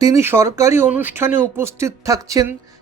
তিনি সরকারি অনুষ্ঠানে উপস্থিত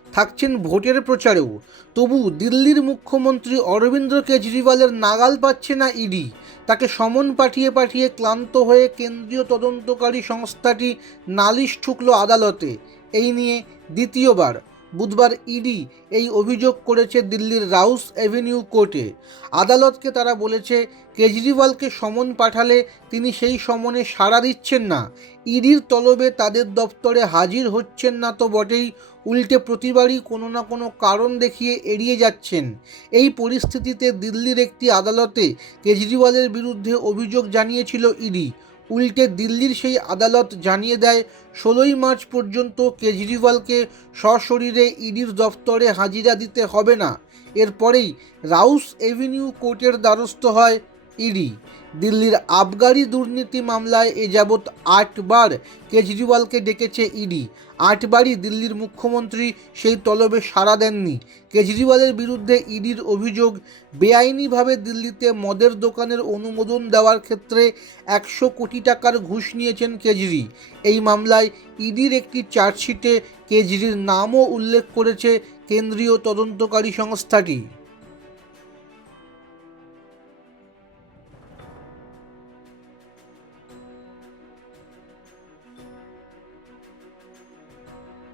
থাকছেন ভোটের প্রচারেও। তবু দিল্লির মুখ্যমন্ত্রী অরবিন্দ কেজরিওয়ালের নাগাল পাচ্ছে না ইডি। তাকে সমন পাঠিয়ে পাঠিয়ে ক্লান্ত হয়ে কেন্দ্রীয় তদন্তকারী সংস্থাটি নালিশ ঠুকল আদালতে। এই নিয়ে দ্বিতীয়বার বুধবার ইডি এই অভিযোগ করেছে দিল্লির রাউস অ্যাভিনিউ কোর্টে। আদালতকে তারা বলেছে, কেজরিওয়ালকে সমন পাঠালে তিনি সেই সমনে সাড়া দিচ্ছেন না। ইডির তলবে তাদের দপ্তরে হাজির হচ্ছেন না তো বটেই, উল্টে প্রতিবারই কোনো না কোনো কারণ দেখিয়ে এড়িয়ে যাচ্ছেন। এই পরিস্থিতিতে দিল্লির একটি আদালতে কেজরিওয়ালের বিরুদ্ধে অভিযোগ জানিয়েছিল ইডি। উল্টে দিল্লির সেই আদালত জানিয়ে দেয়, 16ই মার্চ পর্যন্ত কেজরিওয়ালকে সশরীরে ইডির দফতরে হাজিরা দিতে হবে না। এরপরেই রাউস অ্যাভিনিউ কোর্টের দ্বারস্থ হয় ইডি। দিল্লির আবগারি দুর্নীতি মামলায় এ যাবৎ 8 বার কেজরিওয়ালকে ডেকেছে ইডি। 8 বারই দিল্লির মুখ্যমন্ত্রী সেই তলবে সাড়া দেননি। কেজরিওয়ালের বিরুদ্ধে ইডির অভিযোগ, বেআইনিভাবে দিল্লিতে মদের দোকানের অনুমোদন দেওয়ার ক্ষেত্রে 100 কোটি টাকার ঘুষ নিয়েছেন কেজরি। এই মামলায় ইডির একটি চার্জশিটে কেজরির নামও উল্লেখ করেছে কেন্দ্রীয় তদন্তকারী সংস্থাটি।